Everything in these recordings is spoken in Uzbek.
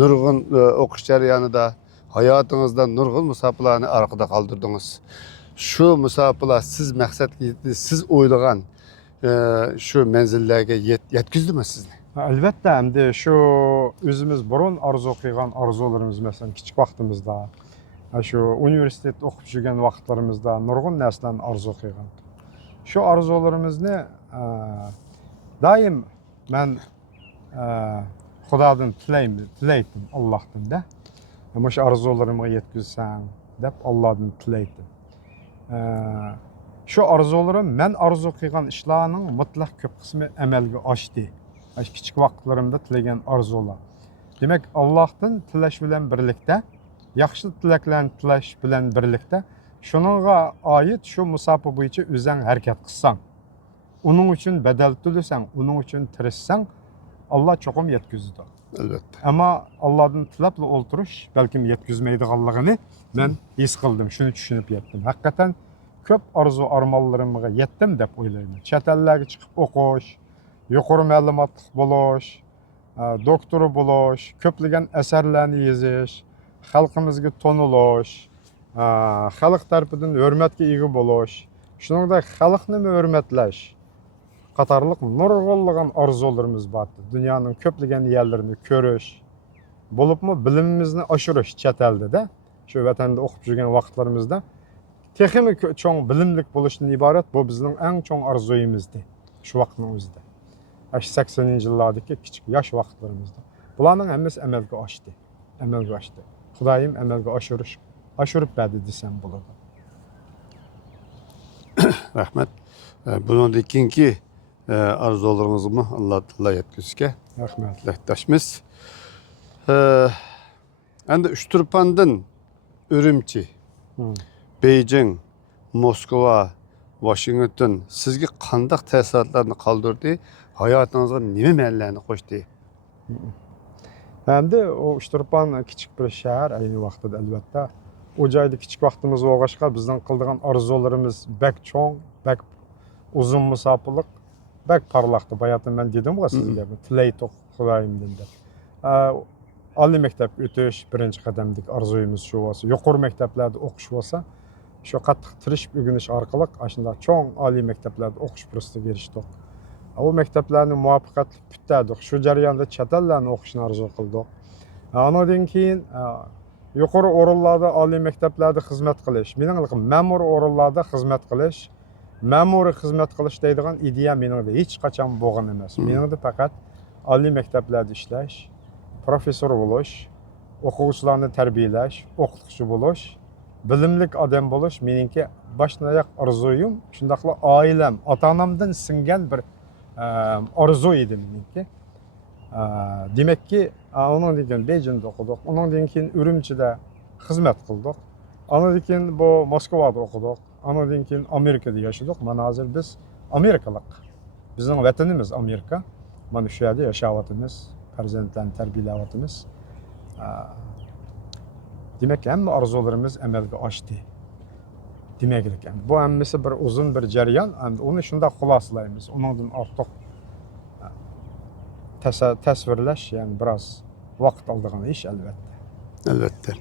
Nurg'un o'qish jarayonida hayotingizda nurg'un musofalarni orqada qoldırdınız. Şu musofalar siz maqsadga yetdi, siz o'ylagan şu manzillarga yetkazdimi sizni? Albatta, endi shu o'zimiz burun orzu qilgan orzularimiz, masalan, kichik vaqtimizda, shu universitet o'qib yurgan vaqtlarimizda nurg'un narsalarni orzu qilgan. Shu orzularimizni doim men Xudodan tilaydim, Allohdan-da. Mana shu orzularimga yetkazsam deb Allohdan tilaydim. Shu orzularim men orzu qilgan ishlarning mutlaq ko'p qismi amalga oshdi. Kichik vaqtlarimda tilagan orzular. Demak, Allohdan tilash bilan birlikda, yaxshi tilaklarni tilash bilan birlikda, shuningga oid shu musofa bo'yicha o'zing harakat qilsang, uning uchun badal to'lasang, uning uchun tirishsang, Allah çoxum yetkizdi. Albatta. Ama Allah'dan tilab o'ltirish balkim yetkizmaydiganligini men his qildim, shuni tushunib yetdim. Haqiqatan ko'p orzu armonlarimga yetdim deb o'ylayman. Chet ellarga chiqib o'qish, yuqori ma'lumotli bo'lish, doktori bo'lish, ko'plagan asarlarni yozish, xalqimizga tonilish, xalq tarafidan hurmatga ega bo'lish, shuningdek xalqni hurmatlash qatarlıq nurg'unlagan orzularimiz bor. Dunyoning ko'plagan yerlarini ko'rish, bo'libmi bilimimizni oshirish chet elda, shu vatanda o'qib yurgan vaqtlarimizda texnik cho'ng bilimlik bo'lishdan iborat bu bizning eng cho'ng orzuyimizdi. Shu vaqtning o'zida. 80-yillardagi kichik yosh vaqtlarimizda. Bularning hammasi amalga oshdi. Amalga oshdi. Xudoyim amalga oshirib berdi desam bo'ladi. Rahmat. Bundan keyingi arzularımızı Allah yetkizge. Rahmat. Tilakdaşmiz. Endi Uchturpandan Ürümçi, Beijing, Moskva, Washington sizga qanday ta'sirotlarni qoldirdi? Hayotingizga nima ma'nolarni qo'shdi? Endi o Uchturpan kichik bir shahar, ayni vaqtida albatta. O joyda kichik vaqtimiz bo'lg'achqa bizning qildigan orzularimiz bak cho'ng, bak uzun musofirlik, bak parlaqdi. Bayatdan men dedim-ku sizga, tilaydi Xudoyimdan deb. Oliy maktabga o'tish birinchi qadamdagi orzuyimiz shu bo'lsa, yuqori maktablarda o'qish bo'lsa, shu qattiq tirishib o'rganish orqali shunday cho'ng oliy maktablarda o'qish fursatiga erishdik. O maktablarni muvaffaqiyatli bitirdik. Shu jarayonda chet ellarni o'qishni orzu qildik. Undan keyin yuqori o'rinlarda oliy maktablarda xizmat qilish, mening ma'mur o'rinlarda xizmat qilish, ma'muriy xizmat qilish deydigan ideya meningda hech qachon bo'lgan emas. Meningda faqat oliy maktablarda ishlash, professor bo'lish, o'quvchilarni tarbiyalash, o'qituvchi bo'lish, bilimlik odam bo'lish meningki boshdan-oyoq orzuyim. Shundaqla oilam, ota-onamdan singan bir orzu edi meningki. Demakki, undan keyin Beijingda o'qidik, undan keyin Urumchida xizmat qildik. Undan keyin bu Moskvada o'qidik. Ondan keyin Amerikada yashadik. Mana hozir biz Amerikalik. Bizning vatanimiz Amerika. Mana shu yerda yashayapmiz, farzandlarni tarbiyalayapmiz. Demak, hamma orzularimiz amalga oshdi. Demaklik. Bu hammasi bir uzun bir jarayon. Uni shunday xulosalaymiz. Undan ortiq tasvirlash, ya'ni biroz vaqt oladigan ish albatta. Albatta.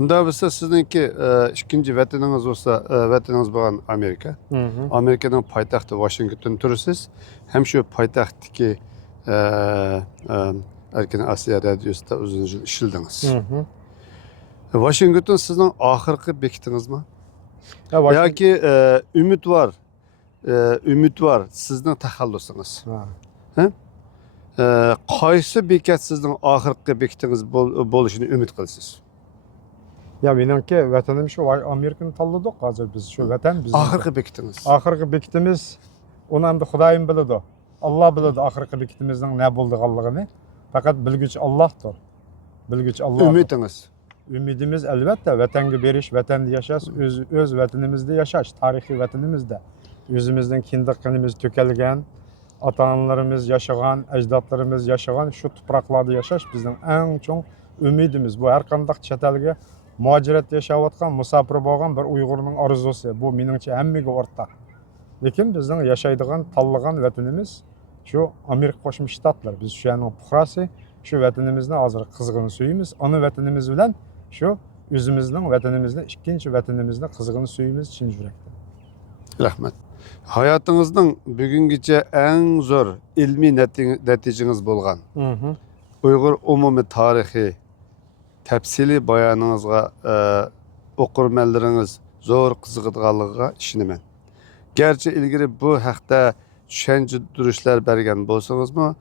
Unda bo'lsa sizningki ikkinchi vataningiz bo'lsa, vataningiz bo'lgan Amerika. Amerikaning poytaxti Washington tursiz. Ham shu poytaxtdagi Erkin Asiya radiosida uzun yil ishladingiz. Washington sizning oxirgi bekitingizmi? Yoki umid var sizning taxallusingiz. Qaysi bekat sizning oxirgi bekitingiz bo'lishini umid qilasiz? Ya menimki vatanim shu Amerikani tanladik hozir biz shu vatan biz. Oxirgi bekitimiz. Oxirgi bekitimiz uni ham Xudoyim biladi. Alloh biladi oxirgi bekitimizning nima bo'lganligini. Faqat bilguchi Allohdir. Bilguchi Alloh. Umidingiz. Umidimiz albatta vatanga berish, vatanda yashash, o'z vatanimizda yashash, tarixiy vatanimizda. O'zimizning kindiqimiz to'kalgan, ota-onalarimiz yashagan, ajdodlarimiz yashagan shu tuproqlarda yashash bizning eng cho'ng umidimiz. Bu har qanday chet elga muhojirat yashayotgan, musofir bo'lgan bir Uyg'urning orzusi. Bu meningcha hammaga o'rtaq. Lekin bizning yashaydigan, tanlagan vatanimiz shu Amerika Qo'shma Shtatlar. Biz shu yerning fuqarosi, Şu vatanimizni hozir qizg'in suyimiz. Ana vatanimiz bilan shu o'zimizning vatanimizni, ikkinchi vatanimizni qizg'in suyimiz chin yurakdan. Rahmat. Hayatınızdan bugünküçe en zor ilmi neticeniz bolgan Uyghur umumi tarihi tepsili bayanınızga okurmenleriniz zor kızıqıdığalığa işinimen. Gerçi ilgili bu haqda düşünce duruşlar bergen bolsanızmı,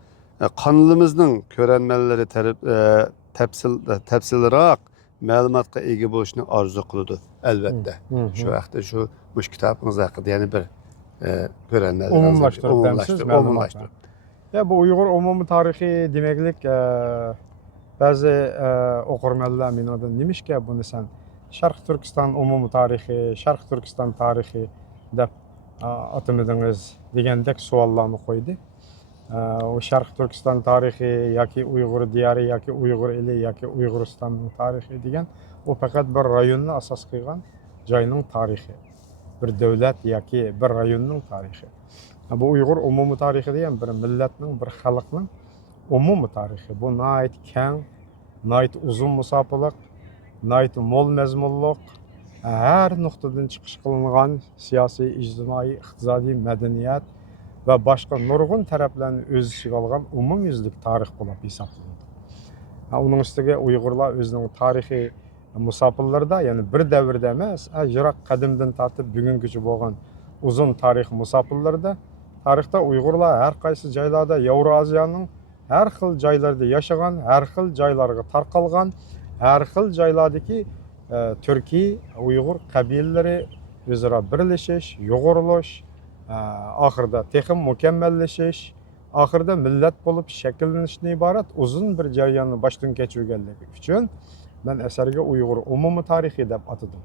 kanalımızın körenmenleri tepsiliraq məlumatqa ega bo'lishni orzu qiladi albatta. Shu vaqtda shu mush kitobingiz haqida yana bir ko'ranlar umumlashtirib. Ya bu Uyg'ur umumiy tarixi demaklik ba'zi o'qirmanlar menodan nimishga buni san Sharq Turkiston umumiy tarixi, Sharq Turkiston tarixi deb atmadingiz degandek savollarni qo'ydi. O Sharq Turkiston tarixi yoki Uyg'ur diyori yoki Uyg'ur eli yoki Uyg'uristonning tarixi degan u faqat bir rayonni asos qilgan joyning tarixi. Bir davlat yoki bir rayonning tarixi. Bu Uyg'ur umumiy tarixi degan bir millatning, bir xalqning umumiy tarixi. Bu nihoyat keng, nihoyat uzun musofirlik, nihoyat mo'l mazmunliq, har nuqtadan chiqish qilingan siyosiy, ijtimoiy, iqtisodiy, madaniyat ve başka nurgun taraflarını öz içine algan umumyüzlük tarih bulup hesaplandı. Onun üstüge Uygurlar özünün tarihi musafirlarda yani bir devirde emas, Irak kadimden tartıp bugünküçü bolgan uzun tarih musafirlarda tarihte Uygurlar her kaysı jaylarda Evrasiyanın her xil jaylarda yaşagan, her xil jaylarga tarqalgan, her xil jaylardaki Türkiye Uygur kabileleri özara birleşiş, yoğuruluş, ahırda texim mükemmelleşiş, ahırda millet bulup şekillenişine ibaret uzun bir jarayonni baştan geçirgenligi üçün ben eserge Uygur umumiy tarihi deb atadım.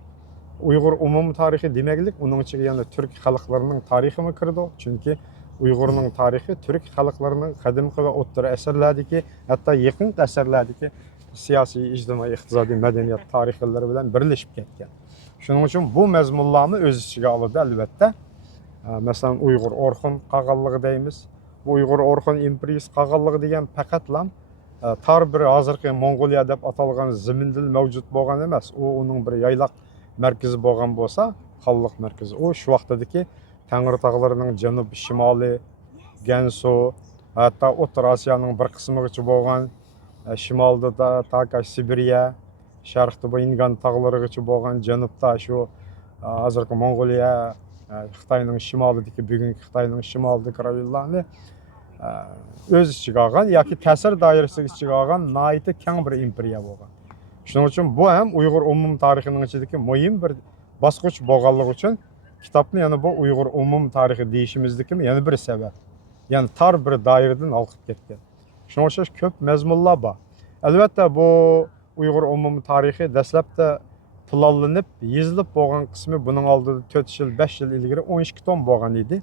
Uygur umumiy tarihi demeklik onun içine yani Türk halklarının tarihi mi kirdi? Çünkü Uygur'un tarihi Türk halklarının kadimki ve o'rta eserlerdeki hatta yakın eserlerdeki siyasi, ijtimoiy, iqtisodiy madaniyat tarixlari bilan birleşip ketgan. Shuning uchun bu mazmunlarni o'z ichiga oladi albatta. Mesela Uygur Orhun qağallığı deymiz. Bu Uygur Orhun imperiyasi qağallığı degan faqatlam tar bir hozirgi Mongoliya deb atalgan zimindil mavjud bo'lgan emas. O onun bir yaylaq merkezi bo'lgan bo'lsa, xalqlik merkezi. O shu vaqtdagi Tangri tog'larining janub shimoli, Gansu, hatta O'rta Osiyoning bir qismigacha bo'lgan shimolda da ta Sibiriya, sharqda bu Ingan tog'larigacha bo'lgan janubda shu hozirgi Mongoliya Xitayning shimolidagi bugungi Xitayning shimolidagi rayonlarni o'z ichiga olgan yoki ta'sir doirasiga ichiga olgan nihoyatda keng bir imperiya bo'lgan. Shuning uchun bu ham Uyg'ur umumiy tarixining ichidagi muhim bir bosqich bo'lganligi uchun kitobni yana bu Uyg'ur umumiy tarixi deyishimizdagi yana bir sabab. Yani tar bir doiradan olqib ketgan. Shuning uchun ko'p mazmunlar bor. Albatta bu Uyg'ur umumiy tarixi dastlabda planlanıp, yazılıp bo'lgan qismi bunun oldida 4 yil, 5 yil ilgari 12 tom bo'lgan edi.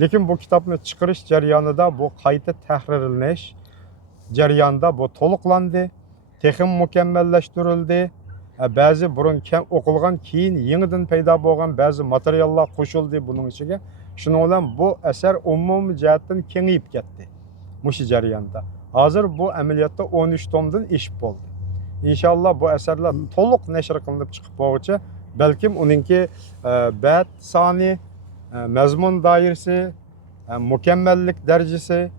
Lekin bu kitobni chiqarish jarayonida bu qayta tahrirlanish jarayonida bu to'liqlandi, texnik mükemmellashtirildi. Ba'zi burun o'qilgan keyin yangidan paydo bo'lgan ba'zi materiallar qo'shildi buning ichiga. Shuning bilan bu asar umumiy jihatdan kengayib ketdi. Mush jarayonda. Hozir bu amaliyotda 13 tomdan eshib bo'ldi. İnşallah bu eserler to'liq nashr qilinib chiqib bo'lguncha balkim uningki bat soni, mazmun doirasi, mukammallik darajasi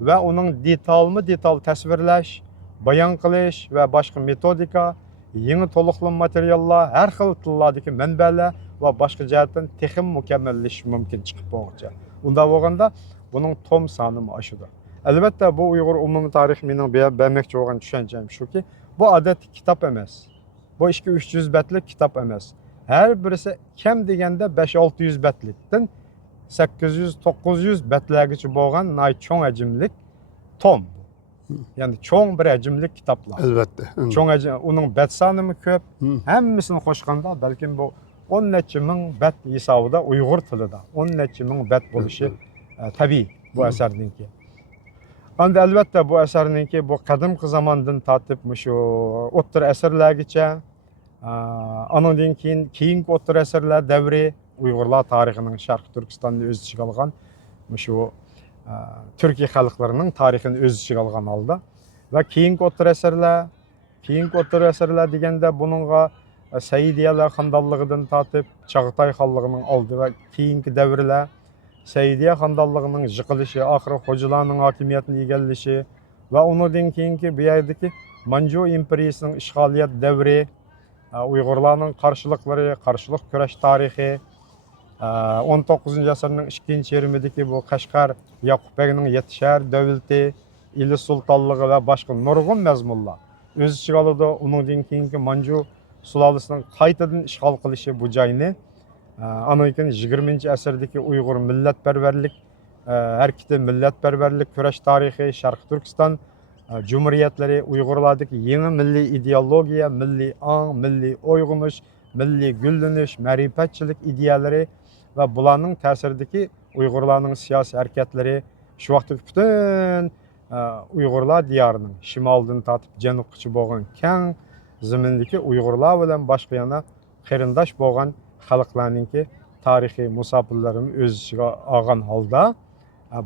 va uning detal tasvirlash, bayon qilish va boshqa metodika, yangi to'liqlanma materiallar, har xil tillardagi manbalar va boshqa jihatdan texnik mukammallashish mumkin chiqib bo'lguncha. Unda bo'lganda buning tom soni oshadi. Albatta bu Uyg'ur umumiy tarix mening bermoqchi bo'lgan tushuncham shuki, bu adet kitap emas. Bu 200-300 betlik kitap emas. Her birisi kem deganda 500-600 betlikdan 800-900 betlargacha bo'lgan cho'ng hajmlik tom. Yani cho'ng bir hajmlik kitaplar. Albatta. Cho'ng hajm, uning bet soni ko'p. Hammasini qo'shganda balkim bu 10 necha ming bet hisobida Uyg'ur tilida 10 necha ming bet bo'lishi tabiiy bu asarninki. Anda albatta bu asarninki bu qadimgi zamondan tortib shu o'rta asrlargacha, andan keyingi o'rta asrlar davri Uyg'urlar tarixining Sharq Turkistonni o'z ichiga olgan shu Türkiye xalqlarining tarixini o'z ichiga olgan holda va keyingi o'rta asrlar deganda buningga Saidiyalar xandonligidan tortib Chag'atay xonligining oldi va keyingi davrlar Saidiya xandonligining yiqilishi, oxiri xo'jalarning hokimiyatini egallashi va undan keyingi bu yerdagi Manju imperiyasining ishg'oliyat davri, Uyg'urlarning qarshilik kurash tarixi, 19-asrning ikkinchi yarmidagi bu Qashqar Yoqub Begning Yetishar davlati, Ili sultonligi va boshqa nurg'un mazmunlar o'z ichiga oladi. Undan keyingi Manju sulolasining qaytadan ishg'ol qilishi bu joyni, ana keyin 20-asrdagi Uyg'ur millatparvarlik harakati, millatparvarlik kurash tarixi, Sharq Turkiston Cumhuriyetlari, Uyg'urlardagi yangi milliy ideologiya, milliy ong, milliy uyg'unish, milliy gullanish, ma'rifatchilik ideyalari va bularning ta'siridagi Uyg'urlarning siyosiy harakatlari shu vaqtdagi butun Uyg'urlar diyorining shimoldan tortib janubgacha bo'lgan keng zimindagi Uyg'urlar bilan boshqa yana qarindosh bo'lgan xalqlarningki tarixiy musofirlarini o'z ichiga olgan holda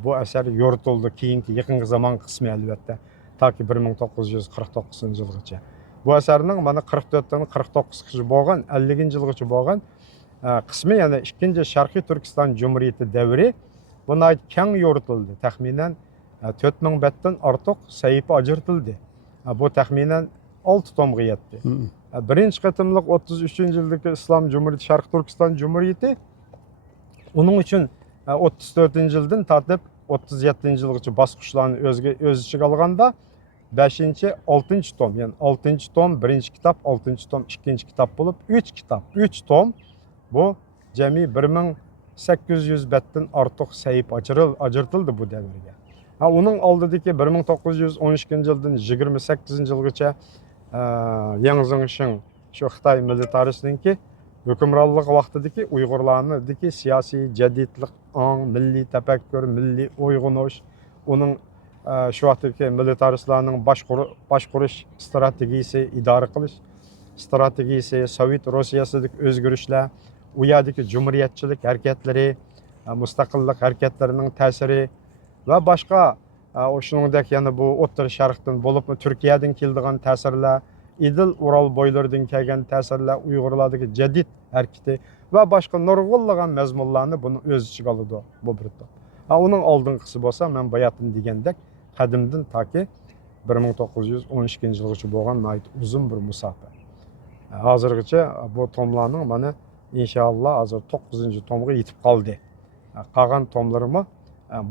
bu asar yoritildi. Keyingi yaqingi zamon qismi albatta toki 1949-yilgacha. Bu asarning mana 44dan 49gacha bo'lgan, 50-yilgacha bo'lgan qismi yana ikkinchi Sharqiy Turkiston Cumhuriyeti davri buna keng yoritildi. Taxminan 4000 betdan ortiq sahifa ajratildi. Bu taxminan 6 tomga yetdi. Birinchi qatimliq 33-yildagi Islom Cumhuriyeti, Sharqiy Turkiston Cumhuriyeti uning uchun 34-yildan tortib 37-yilgacha bosqichlarni o'z ichiga olganda 5-6 tom, ya'ni 6 tom birinchi kitob, 6 tom ikkinchi kitob bo'lib 3 kitob, 3 tom bu jami 1800 betdan ortiq sahifa ajratildi bu davrga. Uning oldidagi 1912-yildan 28-yilgacha Yang Zengshin shu Xitoy milliy tarixininki hukmronligi vaqtidagi Uyg'urlarningki siyosiy jadidlik, ong, milliy tafakkur, milliy uyg'unish, uning shu vaqtdagi milliy tarixlarning boshqurish strategiyasi, idora qilish strategiyasi, Sovet Rossiyasidagi o'zgarishlar, u yerdagi jumhuriyatchilik harakatlari, mustaqillik harakatlarining ta'siri va boshqa shuningdek yana bu O'rta Sharqdan bo'lib Turkiyadan keladigan ta'sirlar, Idil Ural bo'ylaridan kelgan ta'sirlar, Uyg'urlardagi jadid harakati va boshqa nurg'unlagan mazmunlarni buni o'z ichiga oladi bu bir tom. Uning oldingisi bo'lsa, men bayatdan degandek qadimdan toki 1912-yilgacha bo'lgan uzun bir musofa. Hozirgacha bu tomlarning mana inshaalloh hozir 9-tomga yetib qoldi. Qolgan tomlarimi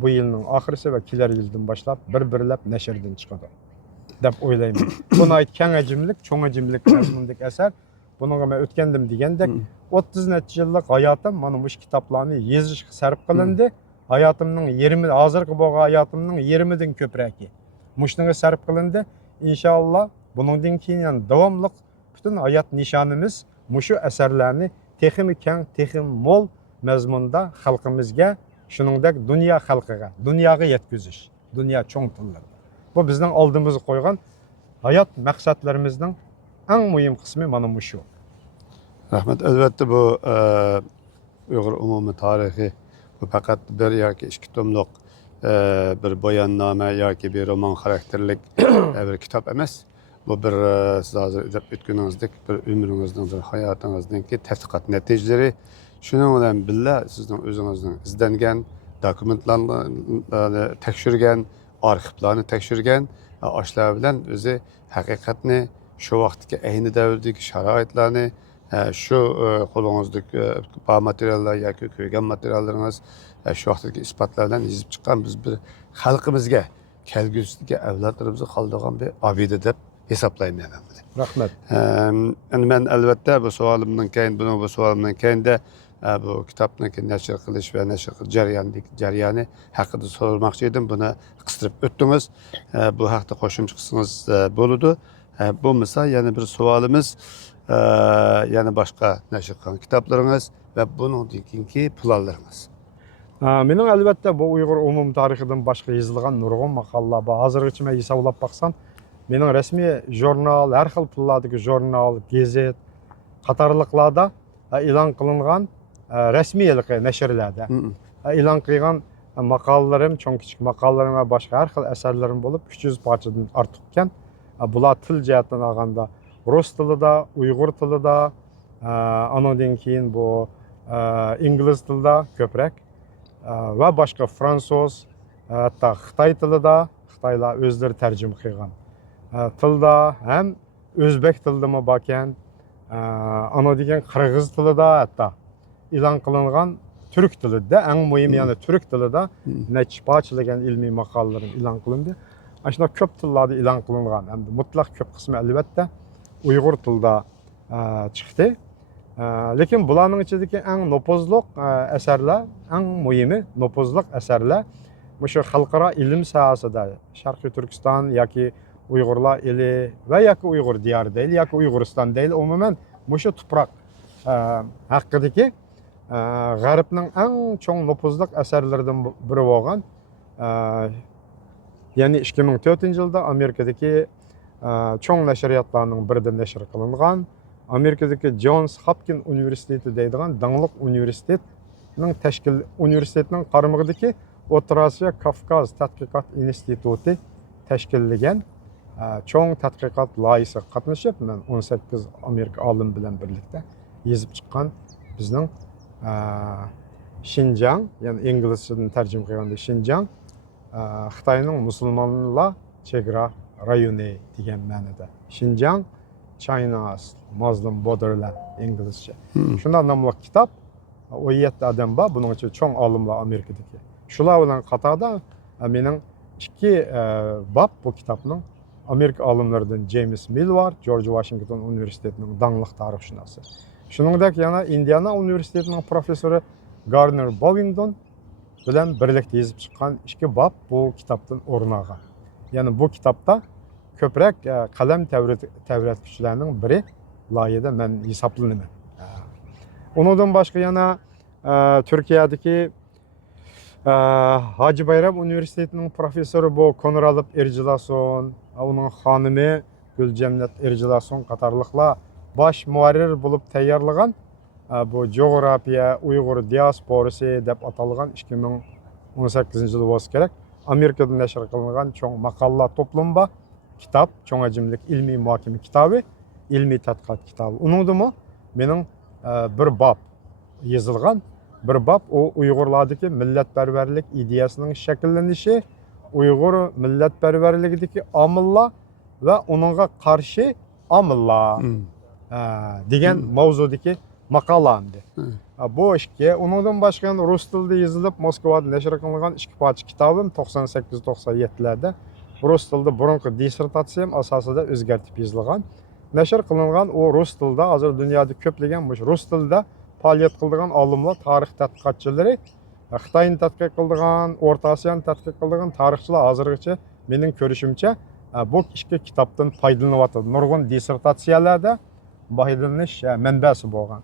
bu yilning oxirisi va kelar yildan boshlab bir-birlab nashrdan chiqadi deb o'ylayman. Buni keng hajmlik, cho'ng hajmlik mazmundagi asar. Bunga men o'tgandim degandek 30 necha yillik hayotim mana bu kitoblarni yozishga sarf qilindi. Hayotimning 20, hozirgi bo'lgan hayotimning 20dan ko'pragi mushunga sarf qilindi. Inshaalloh buningdan keyin davomli butun hayot nishonimiz mushu asarlarni texnik keng, texnik mo'l mazmunda xalqimizga, shuningdek dunyo xalqiga, dunyoga yetkazish, dunyo cho'ng tillarida. Bu bizning oldimizga qo'ygan hayot maqsadlarimizning eng muhim qismi mana shu. Rahmat. Albatta bu Uyg'ur umumiy tarixi bu faqat bir yoki ikki tomliq bir bayonnoma yoki bir roman xarakterlik bir kitob emas. Bu bir siz hozir o'tganingizdek bir umringizning, bir hayotingizningki tadqiqot natijalari. Shuning bilan birga sizning o'zingizning izlangan dokumentlarni tekshirgan, arxivlarni tekshirgan ashlar bilan o'zi haqiqatni shu vaqtdagi ayni davrdagi sharoitlarni shu qo'lingizdagi materiallar yoki ko'rgan materiallaringiz shu vaqtdagi isbotlar bilan yozib chiqqan biz bir xalqimizga, kelgusidagi avlodlarimizga qoldirgan bir obida deb hisoblayman. Rahmat. Endi men albatta bu savolimdan keyin, bu savolimdan keyinda bu kitobni nashr qilish va nashr jarayoni haqida so'ramoqchi edim. Buni qistirib o'tdingiz. Bu haqda qo'shimcha qilsangiz bo'ladi. Bu misol yana bir savolimiz, yana boshqa nashr qilgan kitoblaringiz va bundan keyingi planlaringiz. Mening albatta bu Uyg'ur umum tarixidan boshqa yozilgan nurg'un maqolalar bor. Hozirgacha men hisoblab baksam, mening rasmiy jurnal, har xil tillardagi jurnal, gazet qatorliqlarda e'lon qilingan rasmiy nashrlarda e'lon qilgan maqolalarim, cho'ng kichik maqolalarim va boshqa har xil asarlarim bo'lib 300 parchadan ortiq ekan. Bular til jihatdan olganda rus tilida, uyg'ur tilida, andan keyin bu ingliz tilida ko'proq va boshqa fransuz, hatto xitoy tilida, xitoylar o'zlari tarjima qilgan tilda ham o'zbek tilidami bor ekan, andan qirg'iz tilida hatto e'lon qilingan Türk tilida, eng muhim yani Türk tilida necha parchalagan ilmiy maqolalarim e'lon qilindi. Shunday ko'p tillarda e'lon qilingan, hamda mutlaq ko'p qismi albatta uyg'ur tilida chiqdi. Lekin bularning ichidagi eng nopozliq asarlar, eng muhimi nopozliq asarlar shu xalqaro ilm sohasida Sharqiy Turkiston yoki Uyg'urlar eli va yoki Uyg'ur diyori deyil, yoki Uyg'uriston deyil, umuman shu tuproq haqidagi G'arbning eng cho'ng nopozliq asarlaridan biri bo'lgan, ya'ni 2004-yilda Amerikadagi cho'ng nashriyotlarning birida nashr qilingan, Amerikadagi Johns Hopkins universiteti deydigan dangliq universitetning qaramog'idagi O'rta Osiyo Kavkaz tadqiqot instituti tashkillagan cho'ng tadqiqot loyihasi qatnashib, men 18 Amerika olim bilan birlikda yozib chiqqan bizning Xinjiang, ya'ni inglizchadan tarjima qilganda Xinjiang Xitoyning musulmonlar chegara rayoni degan ma'noda. Xinjiang China's Muslim Borderland inglizcha. Shunday nomli kitob 17 odam bor, buning ichida cho'ng olimlar Amerikadagi. Shular bilan qatorda mening ikki bob bu kitobning Amerika olimlaridan James Mill var, George Washington universitetining dangliq tarixshunosi. Shuningdek yana Indiana universitetining professori Gardner Bovingdon bilan birlikda yozib chiqqan ikki bob bu kitobdan o'rin olgan. Ya'ni bu kitobda ko'proq qalam tavratuvchilarning biri loyihada men hisoblanaman. Undan boshqa yana Turkiyadagi Hacı Bayram Üniversitesi'nin profesörü bu Konralov Ercilason, onun xonimi Gülcemnet Ercilason qatorliqlar baş muharrir bulup tayyorlagan bu coğrafiya Uyg'ur diasporasi deb atalgan 2018-yil bo'lsa kerak Amerikada nashr qilingan cho'ng maqolalar to'plami bor. Kitap, cho'ng hajmli ilmiy muhokama kitobi, ilmiy tadqiqot kitobi. Uningdimi mening bir bob yozilgan. Bir bab o Uyg'urlardagi millatparvarlik ideyasining shakllanishi, Uyg'ur millatparvarligidagi omillar va uningga qarshi omillar degan mavzudagi maqolamdi. Bu ishga uningdan boshqa rus tilida yozilib Moskvada nashr qilingan ikki parcha kitobim 98-97larda rus tilida burungi dissertatsiyam asosida o'zgartib yozilgan. Nashr qilingan o rus tilida hozir dunyoda ko'plagan rus tilida faoliyat qildigan olimlar, tarix tadqiqotchilari, Xitoyni tadqiq qildigan, O'rta Osiyoni tadqiq qildigan tarixchilar hozirgacha mening ko'rishimcha bu ikki kitobdan foydalanyapti. Nurg'un dissertatsiyalarda foydalanish manbasi bo'lgan.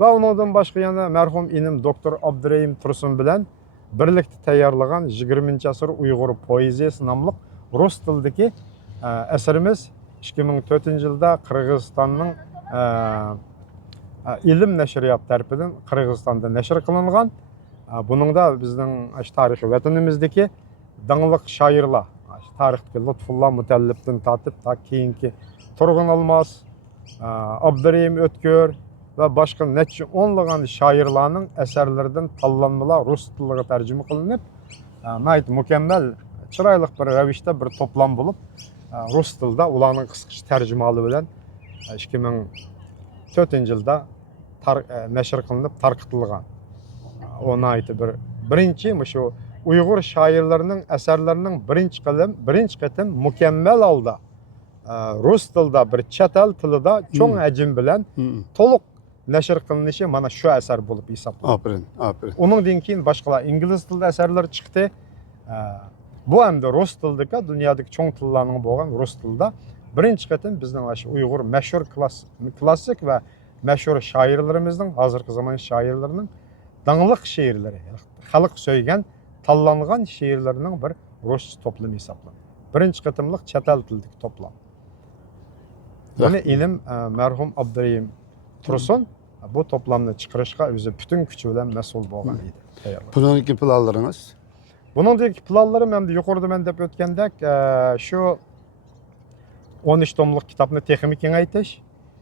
Va undan boshqa yana marhum inim doktor Abdurahim Tursun bilan birlikda tayyorlagan 20-asr Uyg'ur poeziyasi nomli rus tilidagi asarimiz 2004-yilda Qirg'izistonning ilim nashriyat tarafidan Qirg'izistonda nashr qilingan. Buningda bizning tarixiy vatanimizdagi dangliq shoirlar, tarixdagi Lutfullah Mutallibdan tortib ta keyingi Turg'un Almas, Abdurahim O'tkir va boshqa necha o'nlagan shoirlarning asarlaridan tanlanmalar rus tiliga tarjima qilinib, nayt mukammal, chiroyli bir ravishda bir to'plam bo'lib, rus tilida ularning qisqacha tarjimali bilan 2004-yilda nashr qilinib tarqitilgan. Ona aytib birinchi shu Uyg'ur shoirlarining asarlarining birinchi qatim mukammal holda rus tilida bir chet el tilida cho'ng hajm bilan to'liq nashr qilinishi mana shu asar bo'lib hisoblanadi. Aferin. Undan keyin boshqalar ingliz tilida asarlar chiqdi. Bu hamda rus tilidagi dunyodagi cho'ng tillarning bo'lgan rus tilida birinchi qatim bizning shu Uyg'ur mashhur klassik va mashhur shoirlarimizning hozirgi zamon shoirlarining dangliq she'rlari, xalq so'ygan, tanlangan she'rlarining bir rus to'plami hisoblanadi. Birinchi qatimliq chet el tilidagi to'plam. Buni inim marhum Abdurahim Tursun bu to'plamni chiqarishga o'zi butun kuchi bilan mas'ul bo'lgan edi. Buningki planlarınız? Buningdagi planlarim endi yuqorida men deb o'tgandek, shu 13 tomlik kitobni texnik kengaytirish.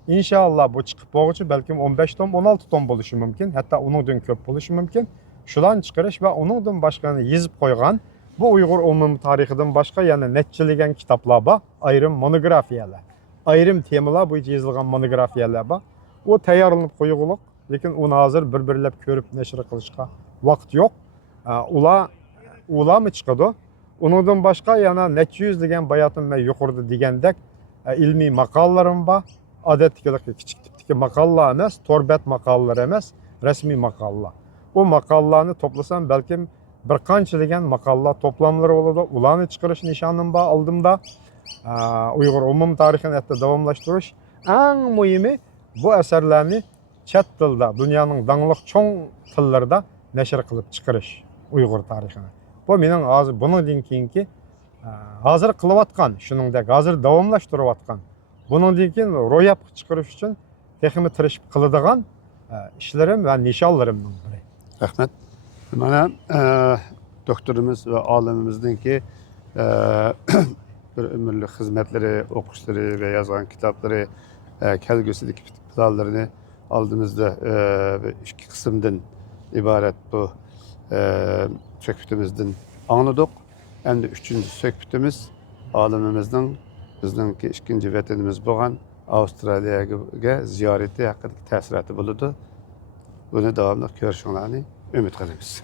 İnşallah bu chiqib bo'lg'ichi balkim 15 tom, 16 tom bo'lishi mumkin, hatto uningdan ko'p bo'lishi mumkin. Shularni chiqarish va uningdan boshqani yezib qo'ygan bu Uyg'ur umumiy tarixidan boshqa yana nechilagan kitoblar bor, ayrim monografiyalar, ayrim temalar bo'yicha yozilgan monografiyalar bor. U tayyorlanib qo'ygulik, lekin uni hozir bir-birlab ko'rib nashr qilishga vaqt yo'q. Ularmi chiqadi? Uningdan boshqa yana necha yuzlagan bayotim men yuqorida degandek ilmiy maqolalarim bor. Odatdagi kichik tipdagi maqolalar emas, torbat maqolalar emas, rasmiy maqolalar. Bu maqolalarni toplasam balkim bir qanchalagan maqolalar to'plamlari bo'ladi. Ularni chiqarish nishonim bor oldimda. Uyg'ur umumiy tarixini hatto davomlashtirish. Eng muhimi bu asarlarni chet tilda, dunyoning dangliq cho'ng tillarida nashr qilib chiqarish Uyg'ur tarixini. Bu mening hozir bundan keyingi hozir qilayotgan, shuningdek hozir davomlashtirayotgan, bundan keyin ro'yobga chiqarish uchun texmi tirishib qiladigan ishlarim va nishonlarimning biri. Rahmat. Mana doktorimiz va olimimizningki bir ömürlük hizmetleri, o'qishlari ve yazgan kitoblari, kelgusidagi planlarini aldığımızda iki kısımdan ibaret bu söhbetimizden anladık. Hem de üçüncü söhbetimiz alimimizden bizdeki ikinci vatanimiz bo'lgan Avustraliyaga ziyareti hakkındaki təsiratı buludu. Bunu devamlı görüşünlerini ümit qilamiz.